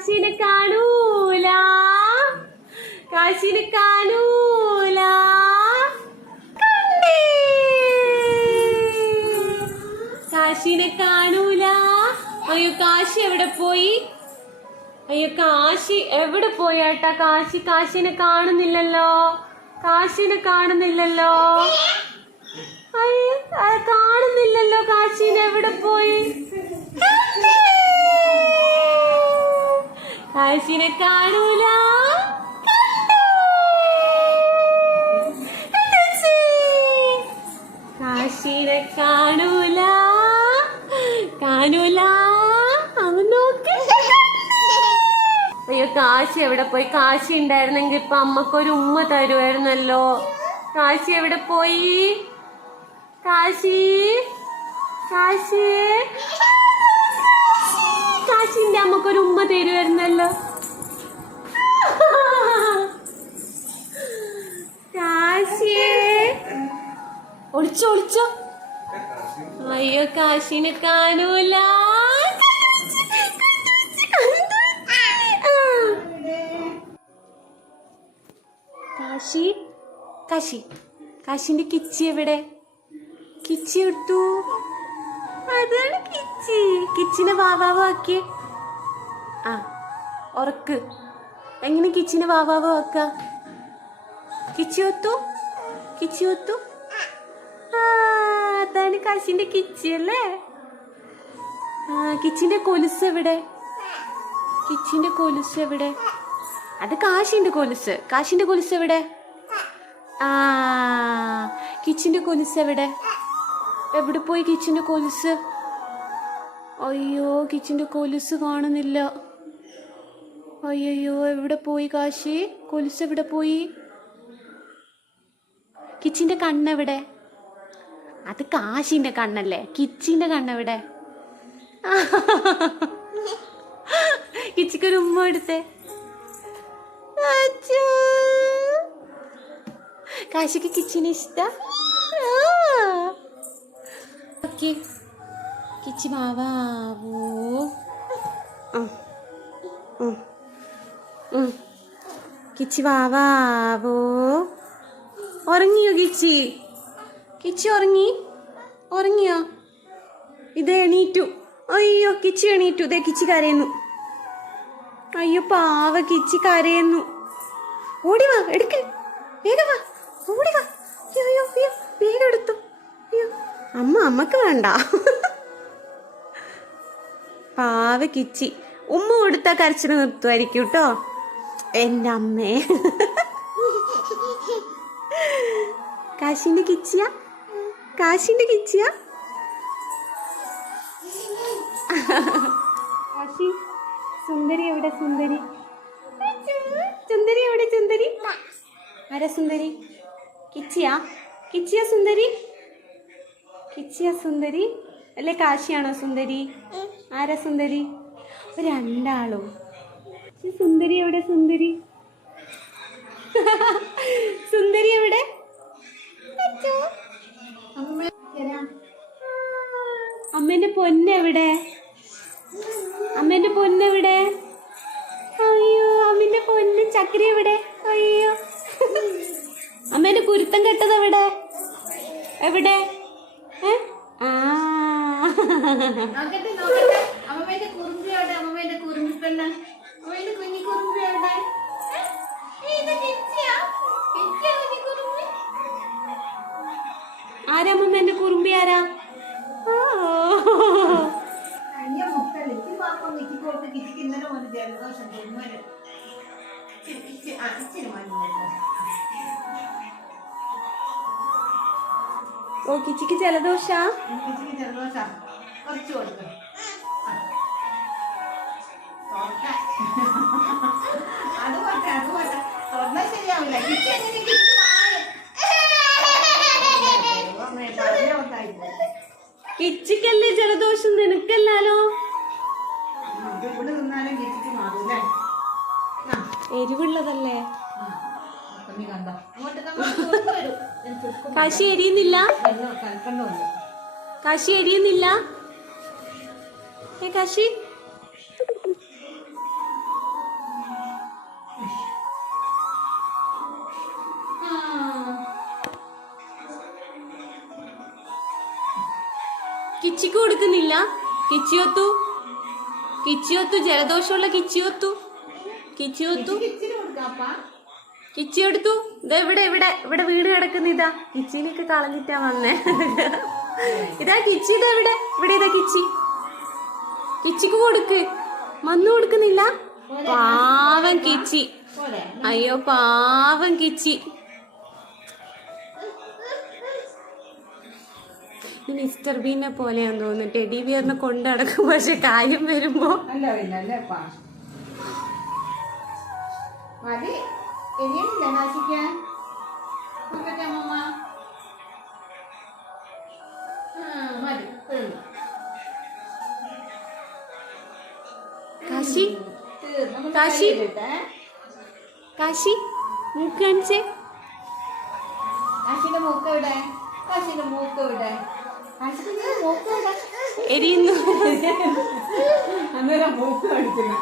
കാശിനെ കാണൂല, കാശിനെ കാണൂല. കാശിനെ കാണൂല. അയ്യോ കാശി എവിടെ പോയി? അയ്യോ കാശി എവിടെ പോയി ഏട്ടാ? കാശിനെ കാണുന്നില്ലല്ലോ, കാശിനെ കാണുന്നില്ലല്ലോ, കാണുന്നില്ലല്ലോ. കാശിനെ എവിടെ പോയി? കാശിനെ കാണൂല. കാശിനെ കാണൂല, കാണൂല. അവൻ നോക്ക്. അയ്യോ കാശി എവിടെ പോയി? കാശി ഉണ്ടായിരുന്നെങ്കിൽ ഇപ്പൊ അമ്മക്കൊരു ഉമ്മ തരുമായിരുന്നല്ലോ. കാശി എവിടെ പോയി? കാശി, കാശി, കാശിന്റെ അമ്മക്കൊരു ഉമ്മ തരുമായിരുന്നല്ലോ. കാശിയെ ഒളിച്ചോ, ഒളിച്ചോ. അയ്യോ കാശിനെ കാണൂല. കാശി, കാശി, കാശിന്റെ കിച്ചി എവിടെ? കിച്ചി എടുത്തു. അതാണ് കിച്ചി. കിച്ചിനെ വാവാവാക്കി. ആ ഉറക്ക്. എങ്ങനെ കിച്ചിനെ വാവാവാക്ക? കിച്ചി ഒത്തു, കിച്ചി ഒത്തു. അതാണ് കാശിന്റെ കിച്ചി അല്ലേ? കിച്ചിന്റെ കൊലുസ് എവിടെ? കിച്ചിന്റെ കൊലുസ് എവിടെ? അത് കാശിന്റെ കൊലുസ്. കാശിന്റെ കൊലുസ് എവിടെ? കിച്ചിന്റെ കൊലുസ് എവിടെ? എവിടെ പോയി കിച്ചിന്റെ കൊലുസ്? അയ്യോ കിച്ചിന്റെ കൊലുസ് കാണുന്നില്ല. അയ്യോ എവിടെ പോയി കാശി? കൊലുസ് എവിടെ പോയി? കിച്ചിന്റെ കണ്ണെവിടെ? അത് കാശിന്റെ കണ്ണല്ലേ. കിച്ചിന്റെ കണ്ണെവിടെ? കിച്ചിക്കൊരു ഉമ്മ എടുത്തേ. കാശിക്ക് കിച്ചിനെ ഇഷ്ട. കിച്ചി വാവാവോ. കിച്ചി വാവാവോ. ഉറങ്ങിയോ കിച്ചി? കിച്ചി ഉറങ്ങി? ഉറങ്ങിയോ? ഇത് എണീറ്റു. അയ്യോ കിച്ചി എണീറ്റു. ഇതേ കിച്ചി കരയുന്നു. അയ്യോ പാവ കിച്ചി കരയുന്നു. ഓടിവാ, എടുക്ക, വേഗം വാ, ഓടിവാ. അയ്യോ അയ്യോ അയ്യോ വേഗം എടുത്തു. അയ്യോ അമ്മക്ക് വേണ്ട. പാവ കിച്ചി. ഉമ്മ കൊടുത്താ കരച്ചിന് നിർത്തുമായിരിക്കും കേട്ടോ. എൻ്റെ അമ്മേ. കാശിന്റെ കിച്ചിയ, കാശിന്റെ കിച്ചിയ. കാശി സുന്ദരി എവിടെ? സുന്ദരി, സുന്ദരി എവിടെ? സുന്ദരി ആരാ? സുന്ദരി കിച്ചിയാ? കിച്ചിയ സുന്ദരി? കിച്ചിയ സുന്ദരി അല്ലേ? കാശിയാണോ സുന്ദരി? ആരാ സുന്ദരി? രണ്ടാളോ? സുന്ദരി എവിടെ? സുന്ദരി, സുന്ദരി എവിടെ? അമ്മേന്റെ പൊന്നെവിടെ? അമ്മേന്റെ പൊന്നെവിടെ? അയ്യോ അമ്മേന്റെ പൊന്ന് ചക്കര എവിടെ? അയ്യോ അമ്മേന്റെ കുരുത്തം കെട്ടത് എവിടെ? എവിടെ? ആരാ അമ്മേന്റെ കുറുമ്പി? ആരാ? ഓ കിച്ചിക്ക് ജലദോഷ. കിച്ചിക്കല്ലേ ജലദോഷം, നിനക്കല്ലാലോ. എരിവുള്ളതല്ലേ? കാശി എരിയുന്നില്ല? കാശി എരിയുന്നില്ല? കാശി കിച്ചിക്ക് കൊടുക്കുന്നില്ല? കിച്ചിയൊത്തു, കിച്ചിയൊത്തു, ജലദോഷമുള്ള കിച്ചിയൊത്തു, കിച്ചിയൊത്തു, കിച്ചി എടുത്തു. ഇതാ ഇവിടെ ഇവിടെ ഇവിടെ വീട് കിടക്കുന്ന ഇതാ. കിച്ചിനൊക്കെ കളഞ്ഞിട്ടാ വന്നേ. ഇതാ കിച്ചി, ഇതാ ഇവിടെ ഇവിടെ ഇതാ കിച്ചി. കിച്ചിക്ക് കൊടുക്ക്. മന്നു കൊടുക്കുന്നില്ല? പാവം കിച്ചി. അയ്യോ പാവം കിച്ചി. മിസ്റ്റർ ബീനെ പോലെയാന്ന് തോന്നുന്നു. ടെഡി ബിയറിനെ കൊണ്ട് നടക്കും, പക്ഷെ കാര്യം വരുമ്പോ കാശി കാശി കാശി മൂക്ക് കാണിച്ചേ. കാശിന്റെ മൂക്ക് എവിടെ? കാശിന്റെ മൂക്ക് എവിടെ? കാശിന്റെ മൂക്ക് എവിടെ? എരിയുന്നു. അന്നേരം മൂക്ക് കാണിക്കുന്നു.